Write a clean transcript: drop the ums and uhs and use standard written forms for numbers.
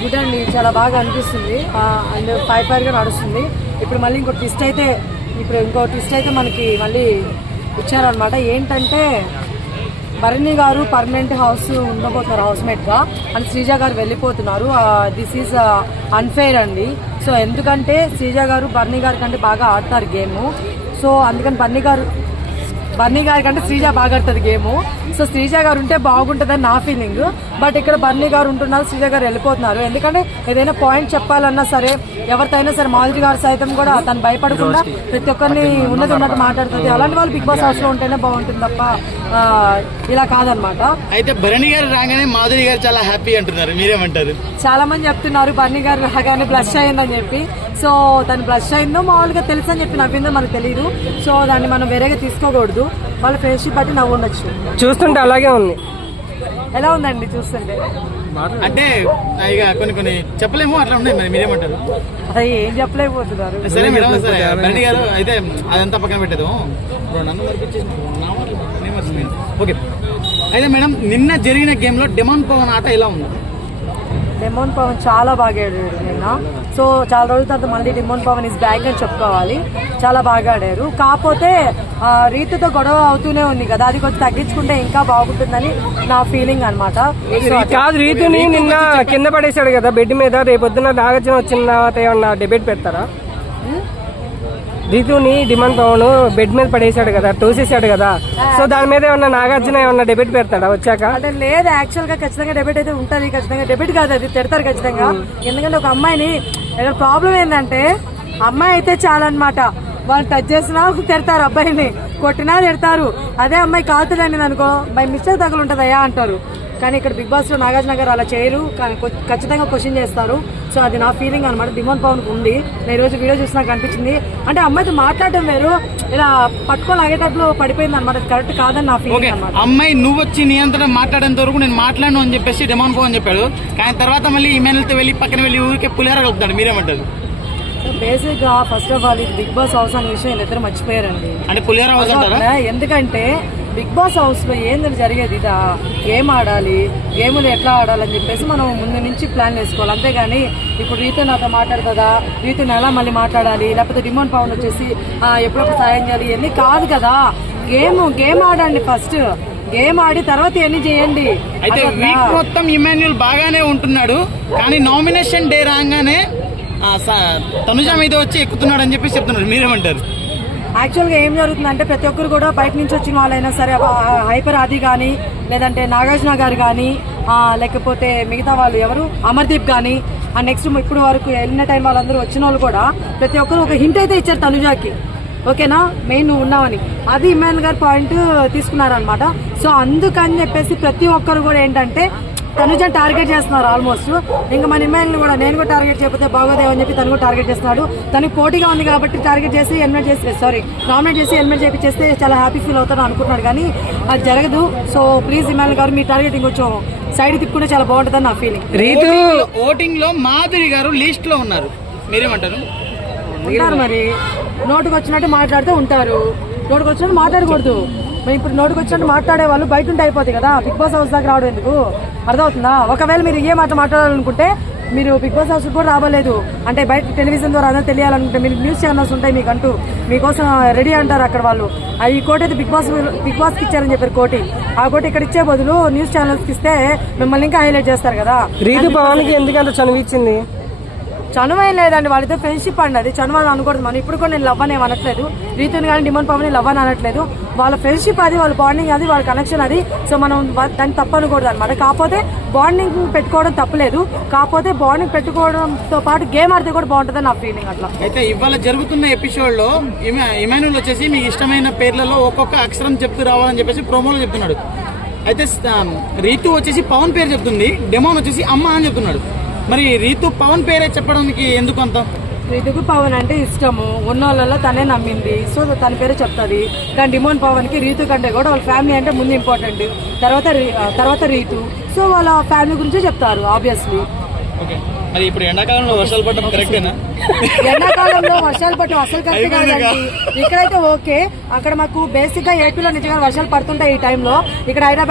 Good అండి, చాలా బాగా అనిపిస్తుంది. అండ్ ఫైర్గా నడుస్తుంది. ఇప్పుడు మళ్ళీ ఇంకో ట్విస్ట్ అయితే మనకి మళ్ళీ ఇచ్చారనమాట. ఏంటంటే Bharani garu permanent house ఉండబోతున్నారు హౌస్మేట్గా, and Sreeja గారు వెళ్ళిపోతున్నారు. దిస్ ఈజ్ అన్ఫెయిర్ అండి. సో ఎందుకంటే శ్రీజ గారు భరణి గారి కంటే బాగా ఆడతారు గేము. సో అందుకని బన్నీ గారి కంటే శ్రీజ బాగా ఆడుతుంది గేము. సో శ్రీజ గారు ఉంటే బాగుంటుందని నా ఫీలింగ్. బట్ ఇక్కడ బన్నీ గారు ఉంటున్నారు, శ్రీజ గారు వెళ్ళిపోతున్నారు. ఎందుకంటే ఏదైనా పాయింట్ చెప్పాలన్నా సరే, ఎవరితైనా సరే, మాధురి గారు సైతం కూడా తను భయపడకుండా ప్రతి ఒక్కరిని ఉన్నట్టు మాట్లాడుతుంది. అలాంటి వాళ్ళు బిగ్ బాస్ హౌస్ లో ఉంటేనే బాగుంటుంది తప్ప ఇలా కాదనమాట. అయితే భరణి గారు రాగానే మాధురి గారు చాలా హ్యాపీ అంటున్నారు, మీరేమంటారు? చాలా మంది చెప్తున్నారు బన్నీ గారు రాగానే బ్లష్ అయిందని చెప్పి. సో తను బ్లష్ అయిందో మామూలుగా తెలుసు అని చెప్పి నవ్విందో మనకు తెలియదు. సో దాన్ని మనం వేరేగా తీసుకోకూడదు. వాళ్ళ ఫ్రెండ్షిప్ బట్టి నవ్వు ఉండొచ్చు. చూస్తుంటే అలాగే ఉంది. ఎలా ఉందండి చూస్తుంటే? అంటే ఇక కొన్ని చెప్పలేము, అట్లా ఉన్నాయి. మరి మీరేమంటారు? అది ఏం చెప్పలేకపోతున్నారు. సరే మేడం, సరే భరణి గారు అయితే అదంతా పక్కన పెట్టేదు. ఓకే, అయితే మేడం నిన్న జరిగిన గేమ్ లో డెమాన్ పవన్ ఆట ఎలా ఉంది? డెమోన్ పవన్ చాలా బాగా ఆడాడు నిన్న. సో చాలా రోజుల తర్వాత మళ్ళీ డెమోన్ పవన్ ఇస్ బ్యాక్ అని చెప్పుకోవాలి. చాలా బాగా ఆడారు. కాకపోతే రీతుతో గొడవ అవుతూనే ఉంది కదా, అది కొంచెం తగ్గించుకుంటే ఇంకా బాగుంటుందని నా ఫీలింగ్ అనమాట. కాదు, రీతుని నిన్న కింద పడేశాడు కదా బెడ్ మీద. రేపొద్దున నాగార్జున వచ్చిన తర్వాత ఏమన్నా డిబేట్ పెడతారా? రీతుని డిమాండ్ పవన్ బెడ్ మీద పడేశాడు కదా, తోసేసాడు కదా. సో దాని మీద ఏమన్నా నాగార్జున ఏమన్నా డిబేట్ పెడతాడా వచ్చాక? అంటే లేదు, యాక్చువల్ గా ఖచ్చితంగా డిబేట్ అయితే ఉంటుంది. ఖచ్చితంగా డిబేట్ కాదు, అది తిడతారు ఖచ్చితంగా. ఎందుకంటే ఒక అమ్మాయిని ప్రాబ్లం ఏంటంటే, అమ్మాయి అయితే చాలన్నమాట, వాళ్ళు టచ్ చేసినా తిడతారు, అబ్బాయిని కొట్టినా తిడతారు. అదే అమ్మాయి కాలుతుందండి అనుకో, బై మిస్టేక్ తగులుంటదయ్యా అంటారు. కానీ ఇక్కడ బిగ్ బాస్ లో నాగార్జున గారు అలా చేయరు, కానీ ఖచ్చితంగా క్వశ్చన్ చేస్తారు. సో అది నా ఫీలింగ్ అనమాట. డిమాండ్ పవన్ ఉంది. నేను ఈ రోజు వీడియో చూసి నాకు అనిపించింది, అంటే అమ్మాయితో మాట్లాడటం వేరు, ఇలా పట్టుకొని లాగేటప్పుడు పడిపోయింది అనమాట. కరెక్ట్ కాదని నా ఫీలింగ్ అనమాట. అమ్మాయి నువ్వు వచ్చి నియంత్రణ మాట్లాడేంత వరకు నేను మాట్లాడను అని చెప్పేసి డిమాండ్ పవన్ చెప్పాడు. కానీ తర్వాత మళ్ళీ ఈమెయిల్తో వెళ్ళి పక్కన వెళ్ళి ఊరికే పులిహార కలుపుతాడు, మీరేమంటారు? బేసిక్ గా ఫస్ట్ ఆఫ్ ఆల్ ఇది బిగ్ బాస్ హౌస్ అనే విషయం వీళ్ళిద్దరు మర్చిపోయారండి. అంటే పులిహార హౌస్ అంటారా? ఎందుకంటే బిగ్ బాస్ హౌస్ లో ఏందని జరిగేది ఇదా, గేమ్ ఆడాలి, గేములు ఎట్లా ఆడాలని చెప్పేసి మనం ముందు నుంచి ప్లాన్ వేసుకోవాలి. అంతేగాని ఇప్పుడు రీతు నాతో మాట్లాడుతుందా, రీతుని ఎలా మళ్ళీ మాట్లాడాలి, లేకపోతే డిమాండ్ పవన్ వచ్చేసి ఎప్పుడప్పుడు సాయం చేయాలి, ఇవన్నీ కాదు కదా. గేమ్ ఆడండి, ఫస్ట్ గేమ్ ఆడి తర్వాత ఇవన్నీ చేయండి. అయితే వీక్ మొత్తం ఇమాన్యుల్ బాగానే ఉంటున్నాడు, కానీ నామినేషన్ డే రాగానే తనుజ మీద వచ్చి ఎక్కుతున్నాడు అని చెప్పి చెప్తున్నారు, మీరేమంటారు? యాక్చువల్గా ఏం జరుగుతుందంటే ప్రతి ఒక్కరు కూడా బయట నుంచి వచ్చిన వాళ్ళైనా సరే, హైపర్ ఆది కానీ, లేదంటే నాగార్జున గారు కానీ, లేకపోతే మిగతా వాళ్ళు ఎవరు అమర్దీప్ కానీ, నెక్స్ట్ ఇప్పుడు వరకు వెళ్ళిన టైం వాళ్ళందరూ వచ్చిన వాళ్ళు కూడా ప్రతి ఒక్కరు ఒక హింట్ అయితే ఇచ్చారు తనుజాకి, ఓకేనా, మెయిన్ నువ్వు ఉన్నావని. అది ఇమాన్ గారు పాయింట్ తీసుకున్నారనమాట. సో అందుకని చెప్పేసి ప్రతి ఒక్కరు కూడా ఏంటంటే తనుజని టార్గెట్ చేస్తున్నారు ఆల్మోస్ట్. ఇంకా మన ఇమాన్ కూడా నేను కూడా టార్గెట్ చేయకపోతే బాగోదేవ్ అని చెప్పి తను కూడా టార్గెట్ చేస్తున్నాడు. తనకి పోటీగా ఉంది కాబట్టి టార్గెట్ చేసి నామినేట్ చేసి హెల్మెట్ చేస్తే చాలా హ్యాపీ ఫీల్ అవుతాను అనుకుంటున్నాడు, కానీ అది జరగదు. సో ప్లీజ్ ఇమాన్ గారు మీ టార్గెట్ ఇంకొంచెం సైడ్ తిప్పుకుంటే చాలా బాగుంటుందని నా ఫీలింగ్. రీతు ఓటింగ్ లో మాధురి గారు లిస్ట్ లో ఉన్నారు, మీరేమంటారు? ఉంటారు మరి, నోటుకు వచ్చినట్టు మాట్లాడితే ఉంటారు, నోటుకు వచ్చినట్టు మాట్లాడకూడదు. ఇప్పుడు నోటుకు వచ్చినట్టు మాట్లాడే వాళ్ళు బయట ఉంటే అయిపోతాయి కదా, బిగ్ బాస్ హౌస్ దాకా రావడం ఎందుకు? అర్థమవుతుందా? ఒకవేళ మీరు ఏ మాట మాట్లాడాలనుకుంటే మీరు బిగ్ బాస్ హౌస్ కూడా రావలేదు అంటే, బయట టెలివిజన్ ద్వారా అదే తెలియాలనుకుంటే మీరు న్యూస్ ఛానల్స్ ఉంటాయి మీకంటూ, మీకోసం రెడీ అంటారు అక్కడ వాళ్ళు. ఈ కోటి అయితే బిగ్ బాస్కి ఇచ్చారని చెప్పారు కోటి. ఆ కోటి ఇక్కడ ఇచ్చే బదులు న్యూస్ ఛానల్స్కి ఇస్తే మిమ్మల్ని ఇంకా హైలైట్ చేస్తారు కదా. రీతు పవన్కి ఎందుకంత చనువిచ్చింది? చనువేం లేదండి, వాళ్ళతో ఫ్రెండ్షిప్ అండి, అది చనువు అనకూడదు. మనం ఇప్పుడు కూడా నేను లవ్ అని అనట్లేదు, రీతుని కానీ డిమాండ్ పవన్ లవ్ అని అనట్లేదు. వాళ్ళ ఫ్రెండ్షిప్ అది, వాళ్ళ బాండింగ్ అది, వాళ్ళ కనెక్షన్ అది. సో మనం దాన్ని తప్పనకూడదు అనమాట. కాకపోతే బాండింగ్ పెట్టుకోవడం తప్పలేదు, కాకపోతే బాండింగ్ పెట్టుకోవడంతో పాటు గేమ్ ఆడితే కూడా బాగుంటుంది నా ఫీలింగ్ అట్లా. అయితే ఇవాళ జరుగుతున్న ఎపిసోడ్ లో ఇమాన్యుల్ వచ్చేసి మీకు ఇష్టమైన పేర్లలో ఒక్కొక్క అక్షరం చెప్తూ రావాలని చెప్పేసి ప్రోమోలో చెప్తున్నాడు. అయితే రీతు వచ్చేసి పవన్ పేరు చెప్తుంది, డెమోన్ వచ్చేసి అమ్మ అని చెప్తున్నాడు. మరి రీతు పవన్ పేరే చెప్పడానికి ఎందుకు అంత? రీతుకు పవన్ అంటే ఇష్టము, ఉన్న వాళ్ళలో తనే నమ్మింది, సో తన పేరే చెప్తుంది. కానీ డిమాండ్ పవన్ కి రీతు కంటే కూడా వాళ్ళ ఫ్యామిలీ అంటే ముందు ఇంపార్టెంట్, తర్వాత రీతు. సో వాళ్ళ ఫ్యామిలీ గురించి చెప్తారు ఆబ్వియస్లీ. మరి ఇప్పుడు ఎండాకాలంలో వర్షాలు పడడం కరెక్టేనా? ఎండాకాలంలో వర్షాలు పడటం అసలు కరెక్ట్ కాదండి. ఇక్కడైతే ఓకే, అక్కడ మాకు బేసిక్ గా ఏపీలో నిజంగా వర్షాలు పడుతుంటాయి ఈ టైంలో. ఇక్కడ హైదరాబాద్